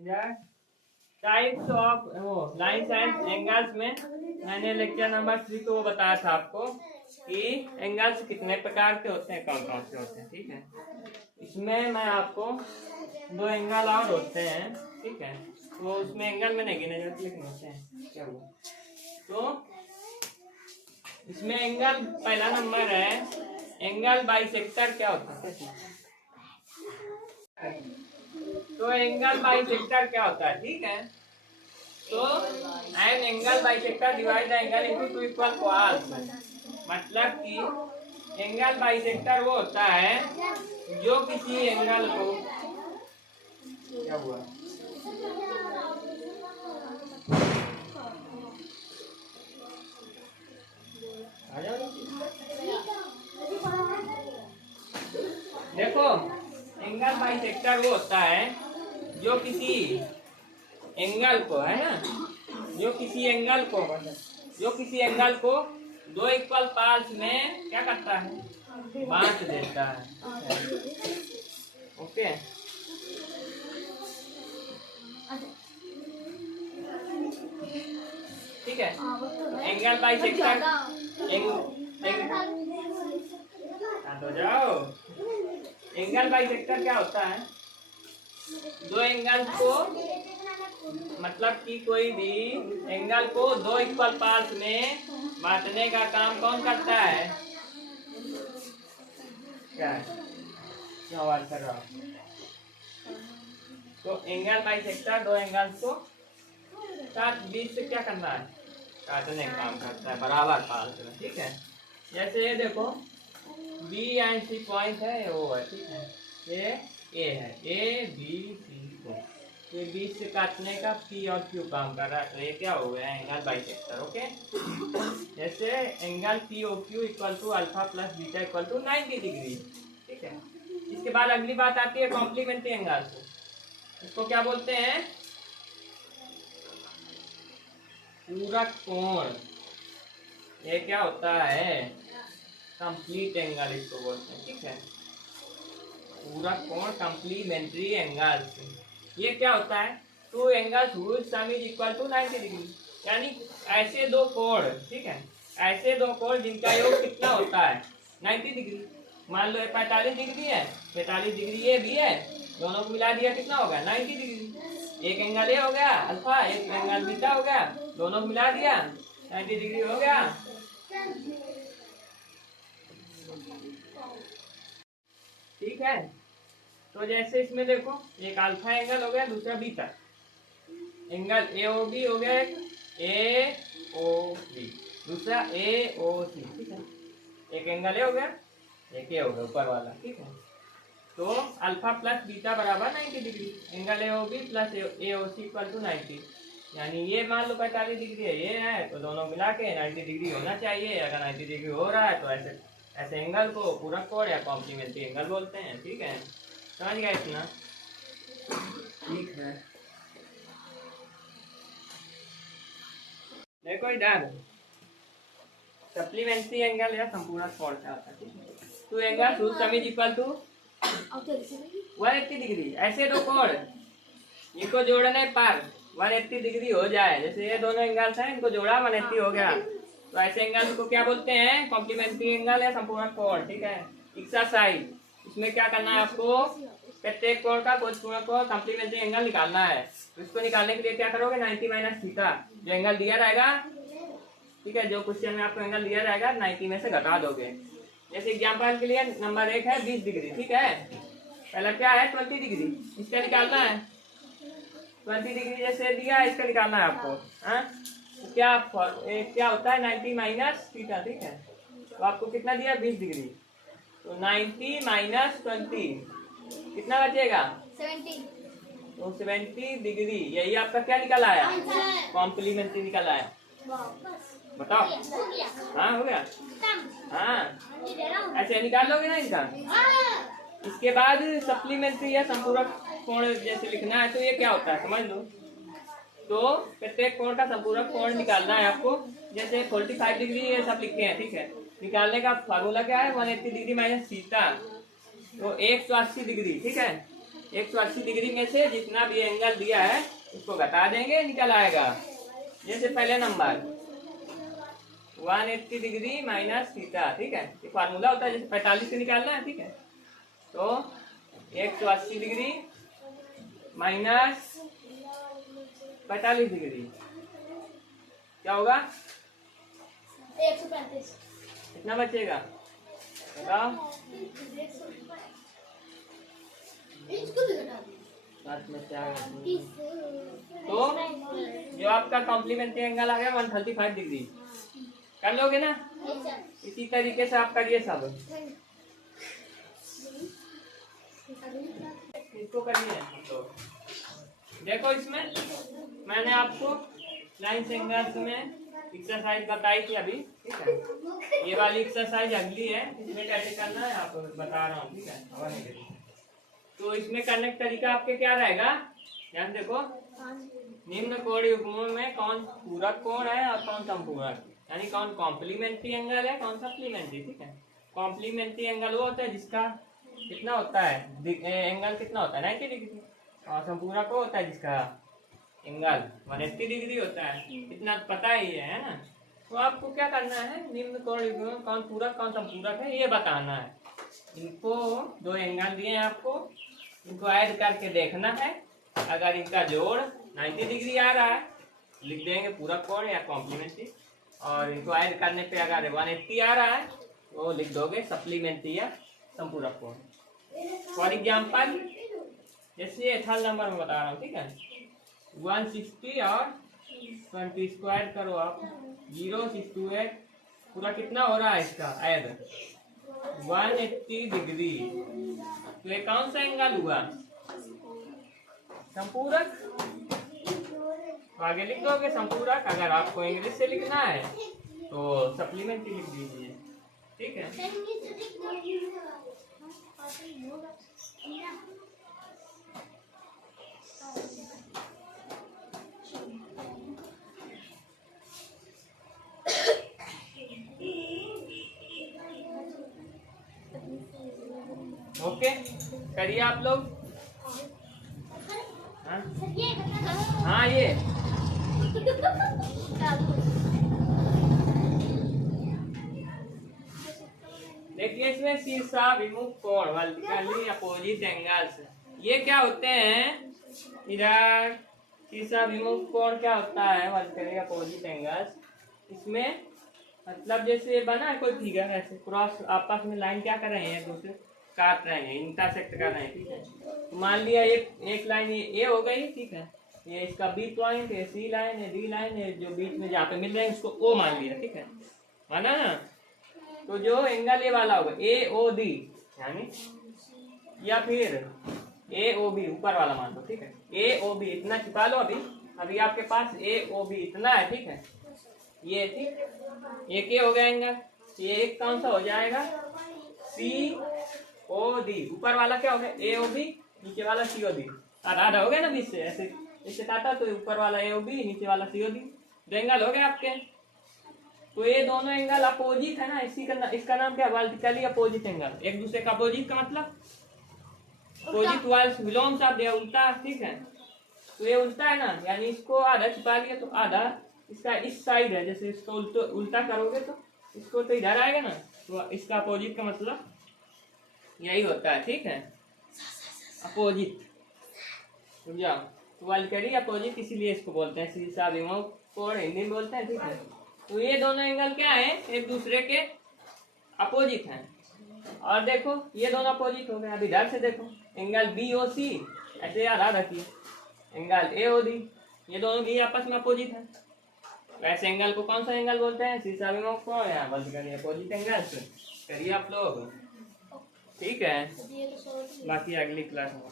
Types of वो lines and angles में मैंने लेक्चर नंबर 3 को बताया था आपको कि एंगल्स कितने प्रकार के होते हैं, कौन कौन से होते हैं। ठीक है, इसमें मैं आपको दो एंगल और होते हैं। ठीक है, तो उसमें एंगल में नहीं गिने जाते लेकिन होते हैं। क्या हुआ? तो इसमें एंगल पहला नंबर है एंगल बाइसेक्टर। क्या होता है? तो एंगल बाइसेक्टर क्या होता है? ठीक है, तो an angle bisector divide the angle into two equal parts. मतलब कि एंगल बाइसेक्टर वो होता है जो किसी एंगल को, क्या हुआ? देखो, एंगल बाइसेक्टर वो होता है जो किसी एंगल को, है ना, जो किसी एंगल को दो इक्वल पार्ट्स में क्या करता है? बांट देता है। ओके, ठीक है। एंगल बाइसेक्टर तो जाओ, एंगल बाइसेक्टर क्या होता है? दो एंगल को, मतलब कि कोई भी एंगल को दो इक्वल पार्ट्स में बांटने का काम कौन करता है? क्या आवाज कर रहा हूँ? तो एंगल बाइसेक्टर दो एंगल्स को साथ बीच से क्या करना है? काटने का काम करता है बराबर पार्ट में। ठीक है, जैसे ये देखो बी एंड सी पॉइंट है, वो है। ठीक है, ये ए है, ए बी सी को ये बीच से काटने का पी और क्यू काम कर रहा है। तो ये क्या हो गया? Angle bisector. ओके, जैसे angle P O Q equal to alpha plus beta equal to 90 degree. ठीक है, इसके बाद अगली बात आती है कॉम्प्लीमेंट्री एंगल को। इसको क्या बोलते हैं? पूरक कोण। ये क्या होता है? कंप्लीट एंगल इसको बोलते हैं। ठीक है, पूरक कोण, कंप्लीमेंट्री एंगल। ये क्या होता है? Two angles whose sum is equal to 90 degree. यानी ऐसे दो कोण, ठीक है, ऐसे दो कोण जिनका योग कितना होता है? 90 डिग्री। मान लो 45 डिग्री है, 45 डिग्री ये भी है, दोनों को मिला दिया कितना हो गया? 90 डिग्री। एक एंगल ये हो गया अल्फा, एक एंगल बीटा हो गया, दोनों को मिला दिया 90 डिग्री हो गया। ठीक है, तो जैसे इसमें देखो एक अल्फा एंगल हो गया, दूसरा beta angle A O B हो गया, ए ओ बी, दूसरा ए ओ सी। ठीक है, एक एंगल ए हो गया, एक ए हो गया ऊपर वाला। ठीक है, तो अल्फा प्लस बीटा बराबर 90 degree. Angle A O B plus A O C equal to 90। यानी ये मान लो 45 डिग्री है, ये है, तो दोनों मिला के 90 डिग्री होना चाहिए। अगर 90 डिग्री हो रहा है तो ऐसे एंगल को पूरक कोण या कॉम्प्लीमेंट्री एंगल बोलते हैं। ठीक है, समझ गया इतना? ठीक है, देखो इधर सप्लीमेंट्री एंगल या संपूरक कोण क्या होता है? Two angle whose sum is equal to 180 degree. ऐसे दो कोण इनको जोड़ने पर 180 डिग्री हो जाए। जैसे ये दोनों एंगल्स हैं, इनको जोड़ा 180 हो गया, तो ऐसे एंगल को क्या बोलते हैं? कॉम्प्लीमेंट्री एंगल या संपूरक कोण। ठीक है, एक्सरसाइज, इसमें क्या करना है आपको? प्रत्येक कोण का पूरक कोण कॉम्प्लीमेंट्री एंगल निकालना है। तो इसको निकालने के लिए क्या करोगे? 90 माइनस थीटा, जो एंगल दिया रहेगा, ठीक है, जो क्वेश्चन में आपको एंगल दिया रहेगा 90 में से घटा दोगे। जैसे एग्जाम्पल के लिए नंबर 1 है 20 डिग्री। ठीक है, पहला क्या है? 20 डिग्री, इसका निकालना है। 20 डिग्री जैसे दिया, इसका निकालना है आपको। हाँ, तो क्या होता है? 90 माइनस थीटा। ठीक है, तो आपको कितना दिया? 20 डिग्री, तो 90 माइनस 20 कितना बचेगा? 70। तो 70 डिग्री, यही आपका क्या निकल आया? कॉम्प्लीमेंट्री निकल आया। बताओ, हाँ हो गया? हाँ, ऐसे निकाल लोगे ना इनका। इसके बाद सप्लीमेंट्री या संपूरक कोण जैसे लिखना है, तो ये क्या होता है समझ लो। तो प्रत्येक कोण का संपूरक कोण निकालना है आपको। जैसे 45 डिग्री ये सब लिखे हैं। ठीक है, निकालने का फार्मूला क्या है? 180 डिग्री माइनस थीटा, तो 180 डिग्री। ठीक है, 180 डिग्री में से जितना भी एंगल दिया है उसको घटा देंगे, निकल आएगा। जैसे पहले नंबर 180 डिग्री माइनस थीटा, ठीक है, ये फार्मूला होता है, जैसे 45 से निकालना है, ठीक है। तो 180 डिग्री माइनस 45 डिग्री क्या होगा? 135। कितना बचेगा बताओ? साथ में क्या है? तो जो आपका कॉम्प्लीमेंट्री एंगल आ गया 135 डिग्री, कर लोगे ना? इसी तरीके से आप करिए सब, इसको करिए। तो देखो इसमें मैंने आपको लाइन एंगल्स में एक्सरसाइज बताई थी अभी, ठीक है। ये वाली एक्सरसाइज अगली है, इसमें कैसे करना है आपको बता रहा हूँ, ठीक है। तो इसमें करने का तरीका आपके क्या रहेगा, ध्यान देखो। निम्न कोण युग्मों में कौन पूरक कोण है और कौन संपूरक, यानी कौन कॉम्प्लीमेंट्री एंगल है कौन सप्लीमेंट्री, ठीक है। कॉम्प्लीमेंट्री एंगल वो होता है जिसका कितना होता है एंगल कितना होता है 90 डिग्री, और संपूरक वो होता है जिसका एंगल 180 डिग्री होता है। इतना पता ही है ना। तो आपको क्या करना है, निम्न कोण युग्मों में कौन पूरक कौन संपूरक है ये बताना है। इनको दो एंगल दिए हैं आपको, इनको ऐड करके देखना है। अगर इनका जोड़ 90 डिग्री आ रहा है लिख देंगे पूरक कोण या कॉम्प्लीमेंट्री, और इनको ऐड करने पे अगर 180 आ रहा है तो लिख दोगे सप्लीमेंट्री या संपूरक कोण। फॉर एग्जाम्पल जैसे थर्ड नंबर में बता रहा हूँ, ठीक है। 160 और 20 स्क्वायर करो आप, 0 6 2 8 पूरा कितना हो रहा है इसका ऐड 180 डिग्री। तो ये कौन सा एंगल हुआ? संपूरक। तो आगे लिख दोगे संपूरक। अगर आपको इंग्लिश से लिखना है तो सप्लीमेंट्री लिख दीजिए, ठीक है। ओके करिए आप लोग। हाँ ये देखिए इसमें शीर्षा विमुख कोण वर्टिकली अपोजिट एंगल्स, ये क्या होते हैं? इधर शीर्षा विमुख कोण क्या होता है? Vertically opposite angles. इसमें मतलब जैसे बना है कोई फिगर, ऐसे क्रॉस आपस में लाइन क्या कर रहे हैं, दूसरे काट रहे हैं, इंटरसेक्ट कर रहे हैं, ठीक है। तो मान लिया एक लाइन ये ए हो गई, ठीक है। ये इसका बी पॉइंट है, सी लाइन है, डी लाइन है, जो बीच में जहाँ पे मिल रहे हैं उसको ओ मान लिया, ठीक है, माना ना। तो जो एंगल ये वाला होगा ए ओ डी, यानी या फिर ए ओ बी ऊपर वाला मान लो, ठीक है। ए ओ बी इतना छिपा लो अभी आपके पास ए ओ बी इतना है, ठीक है। ये ठीक एक हो गया एंगल, ये एक कौन सा हो जाएगा? सी ओ डी। ऊपर वाला क्या हो गया? ए ओ बी, नीचे वाला सी ओ डी। आधा हो गया ना बीच से, ऐसे इससे काटा तो ऊपर वाला ए ओ बी, नीचे वाला सी ओ डी, दो एंगल हो गए आपके। तो ये दोनों एंगल अपोजिट है ना, इसका नाम क्या? Vertically opposite angle. एक दूसरे का अपोजिट का मतलब अपोजिट वाइज विलोम आप दिया उल्टा, ठीक है। तो ये उल्टा है ना, यानी इसको आधा छिपा लिया तो आधा इसका इस साइड है, जैसे इसको उल्टा करोगे तो इसको तो इधर आएगा ना, तो इसका अपोजिट का मतलब यही होता है, ठीक है, अपोजिट। समझ जाओ। तो वर्टिकली अपोजिट इसीलिए इसको बोलते हैं शीर्षा विमुख कोण, हिंदी में बोलते हैं, ठीक है। तो ये दोनों एंगल क्या है? एक दूसरे के अपोजिट हैं। और देखो ये दोनों अपोजिट हो गए। अब इधर से देखो एंगल बी ओ सी, ऐसे याद रखिए, एंगल ए ओ डी, ये दोनों भी आपस में अपोजिट है। वैसे एंगल को कौन सा एंगल बोलते हैं? शीर्षा विमुख कोण या वर्टिकली अपोजिट एंगल। करिए आप लोग, ठीक है। बाकी अगली क्लास में।